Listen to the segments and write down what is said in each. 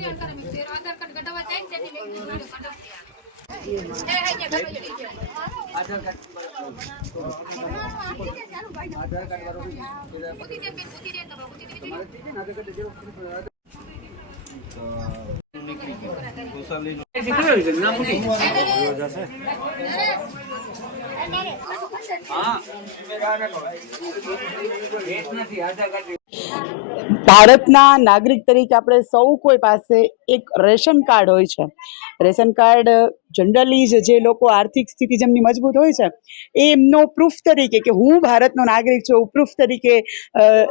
કરે મેં આધાર કાર્ડ ભારતના નાગરિક તરીકે આપણે સૌ કોઈ પાસે એક રેશન કાર્ડ હોય છે. રેશન કાર્ડ જનરલી જ જે લોકો આર્થિક સ્થિતિ જેમની મજબૂત હોય છે, એ એમનો પ્રૂફ તરીકે કે હું ભારતનો નાગરિક છું, એવું પ્રૂફ તરીકે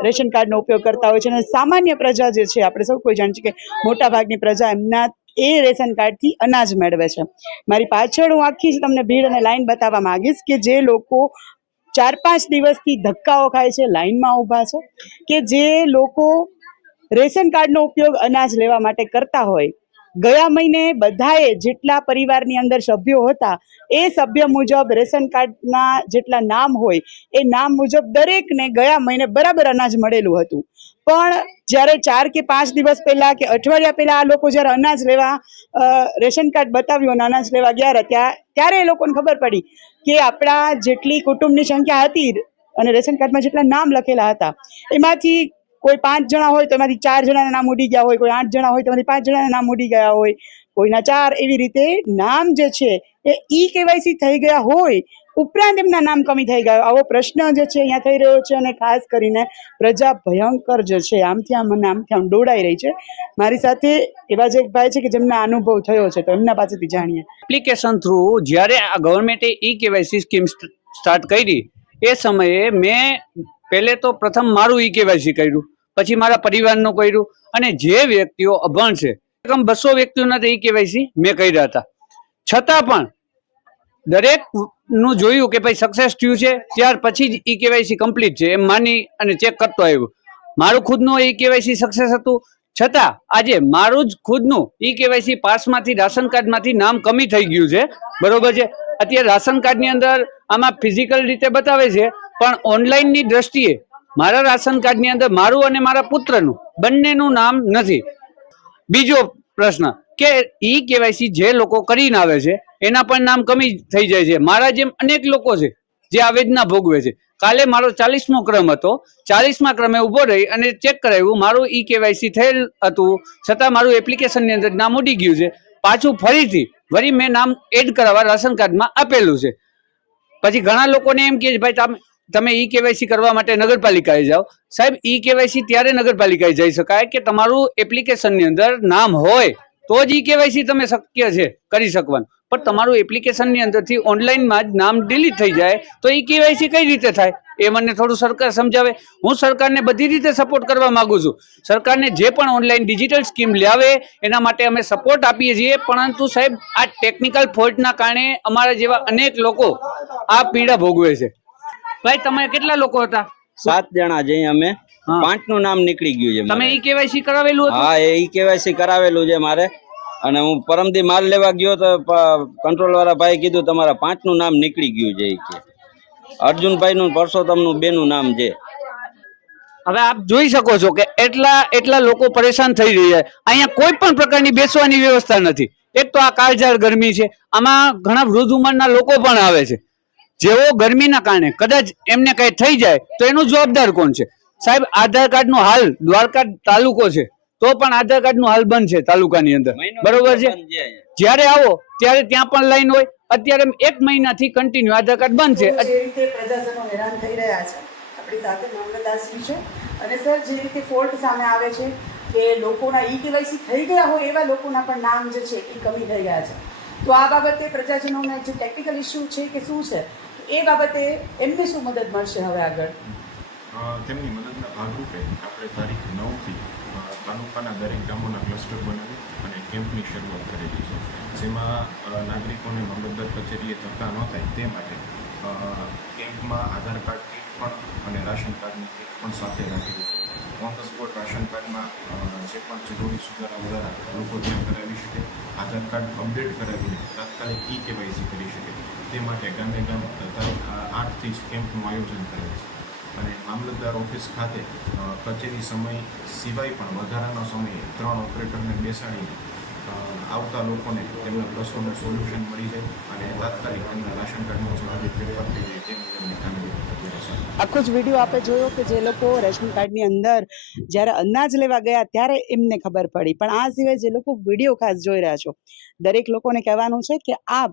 રેશન કાર્ડનો ઉપયોગ કરતા હોય છે. અને સામાન્ય પ્રજા જે છે, આપણે સૌ કોઈ જાણીએ છીએ કે મોટાભાગની પ્રજા એમના એ રેશન કાર્ડથી અનાજ મેળવે છે. મારી પાછળ હું આખી જ તમને ભીડ અને લાઈન બતાવવા માંગીશ કે જે લોકો ચાર પાંચ દિવસથી ધક્કાઓ ખાય છે લાઇનમાં ઊભા છે, કે જે લોકો રેશન કાર્ડનો ઉપયોગ અનાજ લેવા માટે કરતા હોય ગયા મહિને બધાએ જેટલા પરિવારની અંદર સભ્યો હતા, એ સભ્ય મુજબ રેશન કાર્ડના જેટલા નામ હોય, એ નામ મુજબ દરેકને ગયા મહિને બરાબર અનાજ મળેલું હતું. પણ જ્યારે ચાર કે પાંચ દિવસ પહેલાં કે અઠવાડિયા પહેલાં આ લોકો જ્યારે અનાજ લેવા રેશન કાર્ડ બતાવ્યું અને અનાજ લેવા ગયા ત્યાં, ત્યારે એ લોકોને ખબર પડી કે આપણા જેટલી કુટુંબની સંખ્યા હતી અને રેશન કાર્ડમાં જેટલા નામ લખેલા હતા, એમાંથી કોઈ પાંચ જણા હોય તો એમાંથી ચાર જણાના નામ ઉડી ગયા હોય, કોઈ આઠ જણા હોય તો એમાંથી પાંચ જણાના નામ ઉડી ગયા હોય. કોઈના ચાર એવી રીતે નામ જે છે એ ઈ કેવાયસી થઈ ગયા હોય, ઉપરાંત એમના નામ કમી થઈ ગયા આવો પ્રશ્ન જે છે અહીંયા થઈ રહ્યો છે અને ખાસ કરીને પ્રજા ભયંકર જે છે, આમથી આમ અને આમથી આમ દોડાઈ રહી છે. મારી સાથે એવા જે ભાઈ છે કે જેમને અનુભવ થયો છે, તો એમના પાસેથી જાણીએ. એપ્લિકેશન થ્રુ જ્યારે આ ગવર્મેન્ટે ઈ કેવાયસી સ્કીમ સ્ટાર્ટ કરી, એ સમયે મેં પહેલે તો પ્રથમ મારું ઈ કેવાયસી કર્યું, પછી મારા પરિવારનું કર્યું, અને જે વ્યક્તિઓ અભણ છે, એકમ બસો વ્યક્તિઓના ઈ કેવાયસી મેં કર્યા હતા. છતાં પણ દરેકનું જોયું કે ભાઈ સક્સેસ થયું છે, ત્યાર પછી જ ઈ કેવાયસી કમ્પ્લીટ છે, એમ માની અને ચેક કરતો આવ્યો. મારું ખુદનું ઈ કેવાયસી સક્સેસ હતું. છતાં આજે મારું જ ખુદનું ઈ કેવાયસી પાસમાંથી રાશન કાર્ડમાંથી નામ કમી થઈ ગયું છે. બરોબર છે? અત્યારે રાશન કાર્ડની અંદર આમાં ફિઝિકલ રીતે બતાવે છે પણ ઓનલાઈનની દ્રષ્ટિએ મારા રાશન કાર્ડની અંદર મારું અને મારા પુત્રનું બંનેનું નામ નથી. બીજો પ્રશ્ન કે ઈ કેવાયસી જે લોકો કરીને આવે છે, એના પણ નામ કમી થઈ જાય છે. મારા જેમ અનેક લોકો છે જે આ વેદના ભોગવે છે. કાલે મારો ચાલીસમો ક્રમ હતો. ચાલીસમા ક્રમે ઊભો રહી અને ચેક કરાવ્યું મારું ઈ કેવાયસી થયેલ હતું. છતાં મારું એપ્લિકેશનની અંદર નામ ઉડી ગયું છે. પાછું ફરીથી વળી મેં નામ એડ કરાવવા રાશન કાર્ડમાં આપેલું છે. પછી ઘણા લોકોને એમ છે, ભાઈ, તમે તમે ઈ કેવાયસી કરવા માટે નગરપાલિકાએ જાઓ. સાહેબ, ઈ કેવાયસી ત્યારે નગરપાલિકાએ જઈ શકાય કે તમારું એપ્લિકેશનની અંદર નામ હોય, તો જ ઈ કેવાયસી તમે શક્ય છે, કરી શકવાનું. પણ તમારું એપ્લિકેશનની અંદરથી ઓનલાઈનમાં જ નામ ડિલીટ થઈ જાય, તો ઈ કેવાયસી કઈ રીતે થાય? એ મને થોડું સરકાર સમજાવે. હું સરકારને બધી રીતે સપોર્ટ કરવા માંગુ છું. સરકારને જે પણ ઓનલાઈન ડિજિટલ સ્કીમ લાવે એના માટે અમે સપોર્ટ આપીએ છીએ. પરંતુ સાહેબ, આ ટેકનિકલ ફોલ્ટના કારણે અમારા જેવા અનેક લોકો આ પીડા ભોગવે છે. ભાઈ તમે કેટલા લોકો હતા? સાત જણા જઈ અમે. પાંચનું નામ નીકળી ગયું છે તમે. ઈ કેવાયસી કરાવેલું હતું? હા એ કેવાયસી કરાવેલું છે મારે. અને હું પરમદી માલ લેવા ગયો તો કંટ્રોલ વાળા ભાઈ કીધું તમારા પાંચનું નામ નીકળી ગયું છે ઈ કે. અર્જુનભાઈ નું પરસોત્તમનું બે નું નામ છે. હવે આપ જોઈ શકો છો કે એટલા એટલા લોકો પરેશાન થઈ રહ્યા છે. અહીંયા કોઈ પણ પ્રકારની બેસવાની વ્યવસ્થા નથી. એક તો આ કાળઝાળ ગરમી છે. આમાં ઘણા વૃદ્ધ ઉંમરના લોકો પણ આવે છે. જેઓ ગરમીના કારણે કદાચ એમને કઈ થઈ જાય તો એનું જવાબદાર કોણ છે? સાહેબ આધાર કાર્ડનું હાલ દ્વારકા તાલુકો છે તો પણ આધાર કાર્ડનું હાલ બંધ છે તાલુકાની અંદર. બરોબર છે? જ્યારે આવો ત્યારે ત્યાં પણ લાઈન હોય. અત્યારે એક મહિનાથી કન્ટિન્યુ આધાર કાર્ડ બંધ છે. જે રીતે પ્રજાજનો હેરાન થઈ રહ્યા છે. આપણી સાથે મામલતદારશ્રી છે. અને સર જે રીતે ફોલ્ટ સામે આવે છે કે લોકોના ઈ કેવાયસી થઈ ગયા હોય એવા લોકોના પણ નામ જે છે એ કમી થઈ ગયા છે. તો આ બાબતે પ્રજાજનોને જે ટેકનિકલ ઇસ્યુ છે કે શું છે એ બાબતે એમને શું મદદ મળશે હવે આગળ? તેમની મદદના ભાગરૂપે આપણે તારીખ નવથી તાલુકાના દરેક ગામોના ક્લસ્ટર બનાવી અને કેમ્પની શરૂઆત કરેલી છે. જેમાં નાગરિકોને મામલતદાર કચેરીએ ધક્કા ન થાય તે માટે કેમ્પમાં આધાર કાર્ડ કીટ પણ અને રાશન કાર્ડની કીટ પણ સાથે રાખેલી છે. ઓન ધ સ્પોટ રાશન કાર્ડમાં જે પણ જરૂરી સુધારા વધારા લોકો ત્યાં કરાવી શકે. આધાર કાર્ડ અપડેટ કરાવીને તાત્કાલિક ઈ કેવાયસી કરી શકે. તે માટે ગામે ગામ તારીખ આઠથી જ કેમ્પનું આયોજન કરેલ છે. અને મામલતદાર ઓફિસ ખાતે કચેરી સમય સિવાય પણ વધારાનો સમયે ત્રણ ઓપરેટરને બેસાડીને આવતા લોકોને તેમના પ્રશ્નોનું સોલ્યુશન મળી જાય અને તાત્કાલિક તેમના રાશન કાર્ડમાં સંબંધિત ફેરફાર થઈ જાય તે મુજબની કામગીરી. આખો જ વીડિયો આપે જોયો કે જે લોકો રેશન કાર્ડની અંદર જ્યારે અનાજ લેવા ગયા ત્યારે એમને ખબર પડી પણ આ સિવાય જે લોકો વીડિયો ખાસ જોઈ રહ્યા છો, દરેક લોકોને કહેવાનું છે કે આપ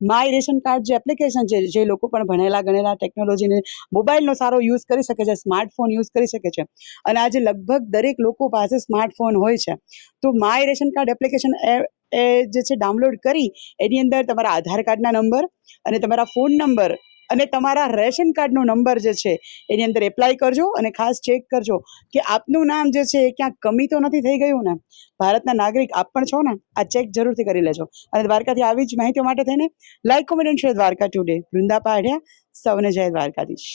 માય રેશન કાર્ડ જે એપ્લિકેશન છે, જે લોકો પણ ભણેલા ગણેલા ટેકનોલોજીને મોબાઈલનો સારો યુઝ કરી શકે છે સ્માર્ટફોન યુઝ કરી શકે છે. અને આજે લગભગ દરેક લોકો પાસે સ્માર્ટફોન હોય છે. તો માય રેશન કાર્ડ એપ્લિકેશન એ જે છે ડાઉનલોડ કરી, એની અંદર તમારા આધાર કાર્ડના નંબર અને તમારા ફોન નંબર અને તમારા રેશન કાર્ડનો નંબર જે છે, એની અંદર એપ્લાય કરજો અને ખાસ ચેક કરજો કે આપનું નામ જે છે, એ ક્યાંક કમી તો નથી થઈ ગયું ને? ભારતના નાગરિક આપ પણ છો ને? આ ચેક જરૂરથી કરી લેજો. અને દ્વારકાથી આવી જ માહિતીઓ માટે થઈને like comment share Dwarka today Vrinda પાડ્યા. સૌને જય દ્વારકાધીશ.